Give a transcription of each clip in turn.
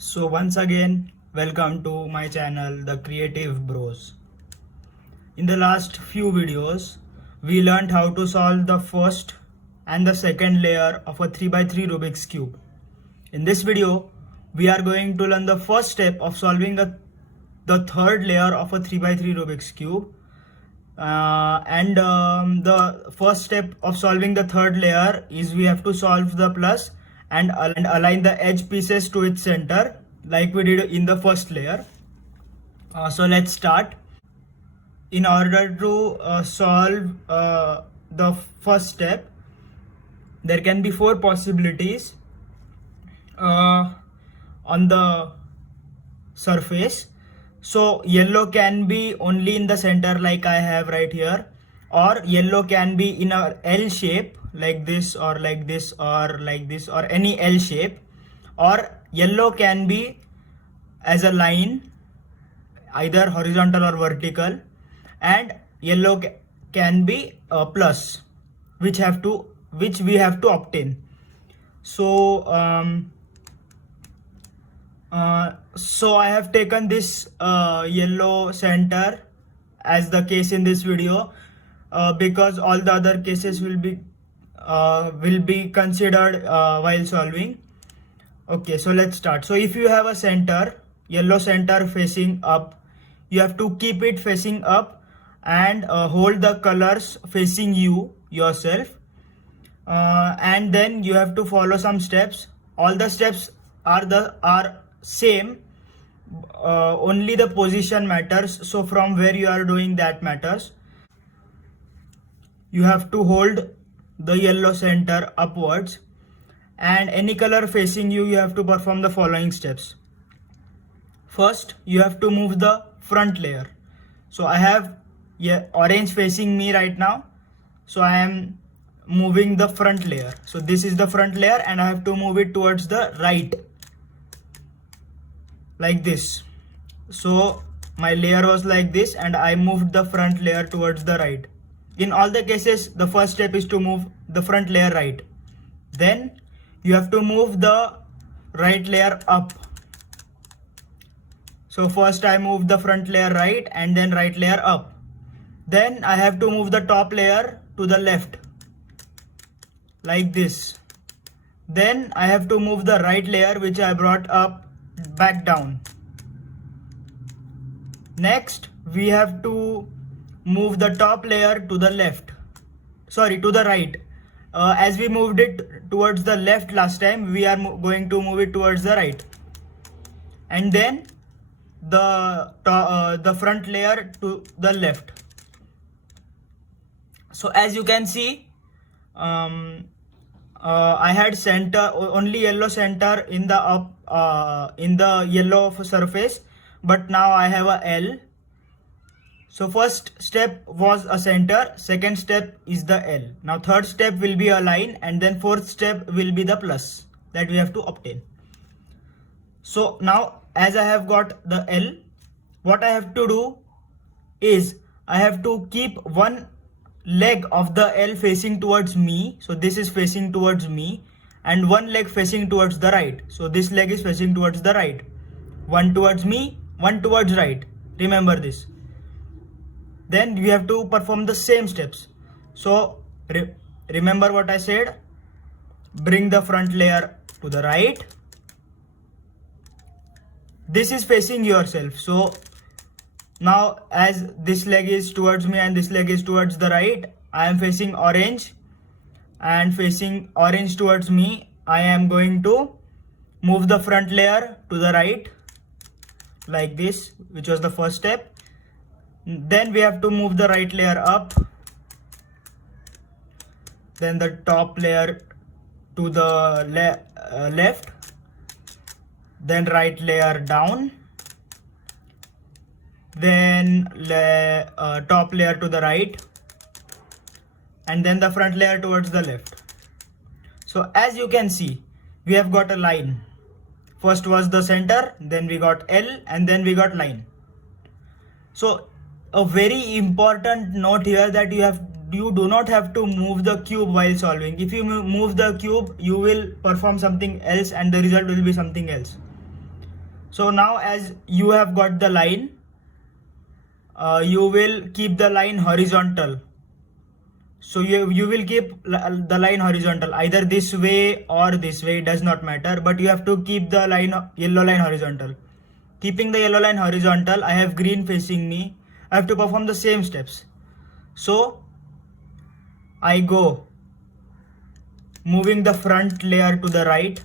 So once again, welcome to my channel, The Creative Bros. In the last few videos, we learned how to solve the first and the second layer of a 3x3 Rubik's Cube. In this video, we are going to learn the first step of solving the third layer of a 3x3 Rubik's Cube. The first step of solving the third layer is we have to solve the plus and align the edge pieces to its center like we did in the first layer. So let's start. In order to solve the first step, there can be four possibilities on the surface. So yellow can be only in the center like I have right here, or yellow can be in a L shape like this or like this or like this or any L shape, or yellow can be as a line either horizontal or vertical, and yellow can be a plus which we have to obtain. So so I have taken this yellow center as the case in this video because all the other cases will be considered while solving. Okay, so let's start. So if you have a center, yellow center facing up, you have to keep it facing up and hold the colors facing you yourself, and then you have to follow some steps. All the steps are same, only the position matters. So from where you are doing that matters. You have to hold the yellow center upwards, and any color facing you have to perform the following steps. First, you have to move the front layer. So I have orange facing me right now, so I am moving the front layer. So this is the front layer and I have to move it towards the right like this. So my layer was like this and I moved the front layer towards the right. In all the cases, the first step is to move the front layer right. Then you have to move the right layer up. So first I moved the front layer right and then right layer up. Then I have to move the top layer to the left like this. Then I have to move the right layer which I brought up back down. Next, we have to move the top layer to the right. As we moved it towards the left last time, we are going to move it towards the right, and then the front layer to the left. So as you can see, I had center only yellow center in the yellow surface, but now I have a L. So first step was a center, second step is the L. Now third step will be a line, and then fourth step will be the plus that we have to obtain. So now as I have got the L, what I have to do is I have to keep one leg of the L facing towards me. So this is facing towards me, and one leg facing towards the right. So this leg is facing towards the right. One towards me, one towards right. Remember this. Then we have to perform the same steps. So remember what I said. Bring the front layer to the right. This is facing yourself. So now as this leg is towards me and this leg is towards the right, I am facing orange, and facing orange towards me, I am going to move the front layer to the right like this, which was the first step. Then we have to move the right layer up, then the top layer to the left, then right layer down, then top layer to the right, and then the front layer towards the left. So as you can see, we have got a line. First was the center, then we got L, and then we got line. So a very important note here that you do not have to move the cube while solving. If you move the cube, you will perform something else and the result will be something else. So now as you have got the line, you will keep the line horizontal. So you will keep the line horizontal, either this way or this way, it does not matter, but you have to keep the yellow line horizontal. Keeping the yellow line horizontal, I have green facing me. I have to perform the same steps. So I go moving the front layer to the right,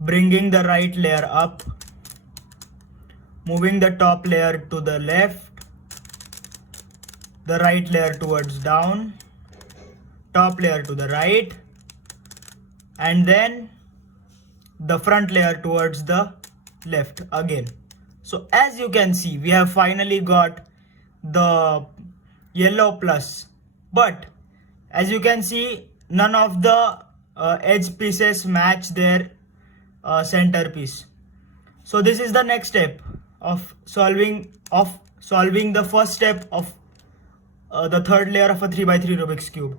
bringing the right layer up, moving the top layer to the left, the right layer towards down, top layer to the right, and then the front layer towards the left again. So as you can see, we have finally got the yellow plus, but as you can see, none of the edge pieces match their centerpiece. So this is the next step of solving the first step of the third layer of a 3x3 Rubik's Cube.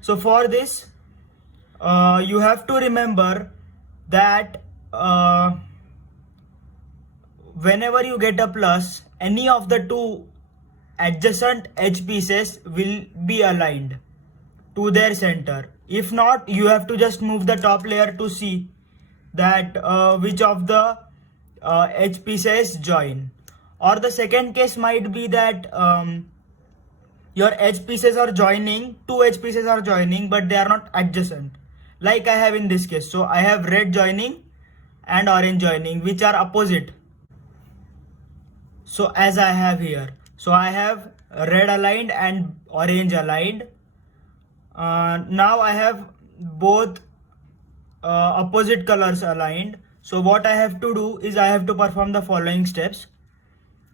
So for this, you have to remember that whenever you get a plus, any of the two adjacent edge pieces will be aligned to their center. If not, you have to just move the top layer to see that which of the edge pieces join. Or the second case might be that your edge pieces are joining, two edge pieces are joining, but they are not adjacent, like I have in this case. So I have red joining and orange joining, which are opposite. So as I have here, so I have red aligned and orange aligned. Now I have both opposite colors aligned. So what I have to do is I have to perform the following steps.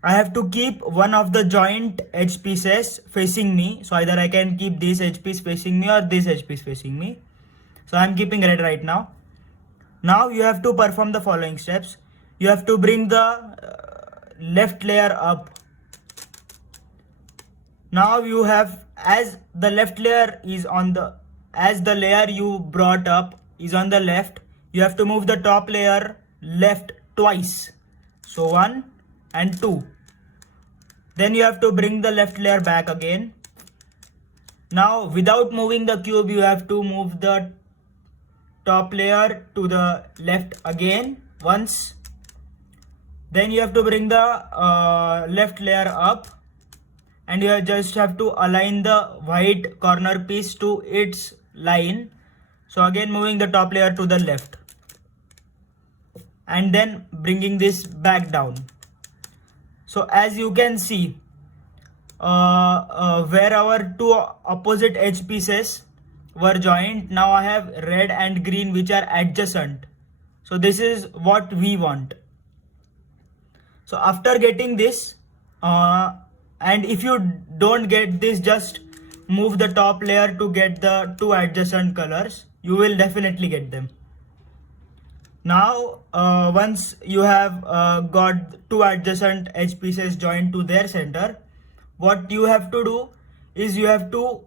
I have to keep one of the joint edge pieces facing me. So either I can keep this edge piece facing me or this edge piece facing me. So I'm keeping red right now. Now you have to perform the following steps. You have to bring the left layer up. Now you have, as the left layer is on the, as the layer you brought up is on the left, you have to move the top layer left twice. So 1 and 2. Then you have to bring the left layer back again. Now without moving the cube, you have to move the top layer to the left again once. Then you have to bring the left layer up, and you just have to align the white corner piece to its line. So again moving the top layer to the left and then bringing this back down. So as you can see, where our two opposite edge pieces were joined, now I have red and green which are adjacent. So this is what we want. So after getting this, and if you don't get this, just move the top layer to get the two adjacent colors. You will definitely get them. Now once you have got two adjacent edge pieces joined to their center, what you have to do is you have to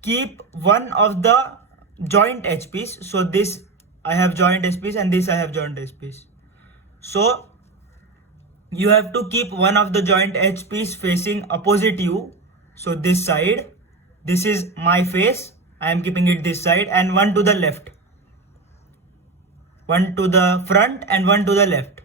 keep one of the joint edge piece. So this I have joint edge piece and this I have joint edge piece. So you have to keep one of the joint edge piece facing opposite you. So this side, this is my face, I am keeping it this side, and one to the left, one to the front and one to the left.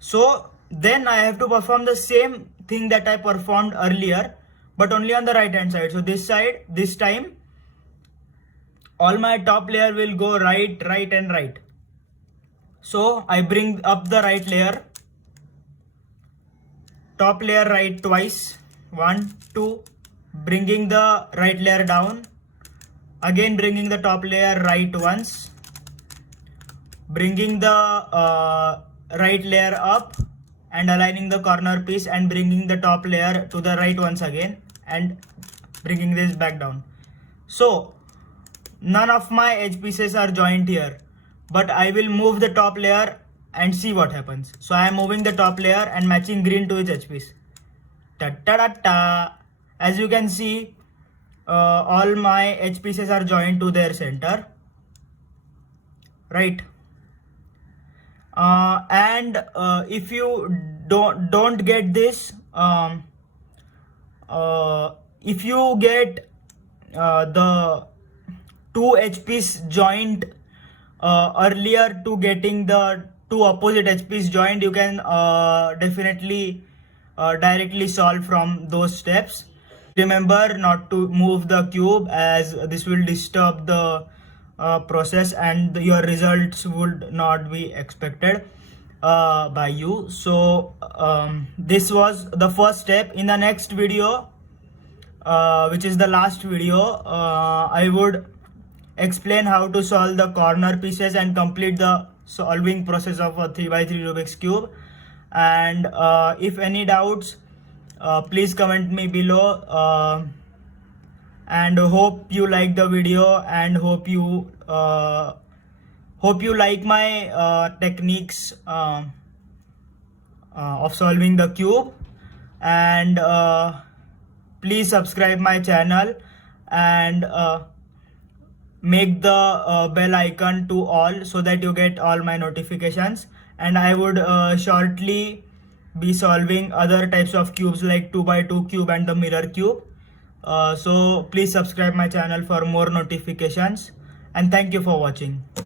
So then I have to perform the same thing that I performed earlier, but only on the right hand side. So this side, this time all my top layer will go right, right and right. So I bring up the right layer, top layer right twice, 1, 2, bringing the right layer down, again bringing the top layer right once, bringing the right layer up and aligning the corner piece and bringing the top layer to the right once again and bringing this back down. So none of my edge pieces are joined here, but I will move the top layer and see what happens. So I am moving the top layer and matching green to its edge piece. Ta ta da ta. As you can see, all my edge pieces are joined to their center, right? And if you don't get this, if you get the two HPs joined earlier to getting the two opposite HPs joined, you can definitely directly solve from those steps. Remember not to move the cube, as this will disturb the process and your results would not be expected by you. So this was the first step. In the next video, which is the last video, I would explain how to solve the corner pieces and complete the solving process of a 3x3 Rubik's Cube. And if any doubts, please comment me below. And hope you like the video, and hope you like my techniques of solving the cube. And please subscribe my channel and make the bell icon to all, so that you get all my notifications. And I would shortly be solving other types of cubes like 2x2 cube and the mirror cube. So please subscribe my channel for more notifications, and thank you for watching.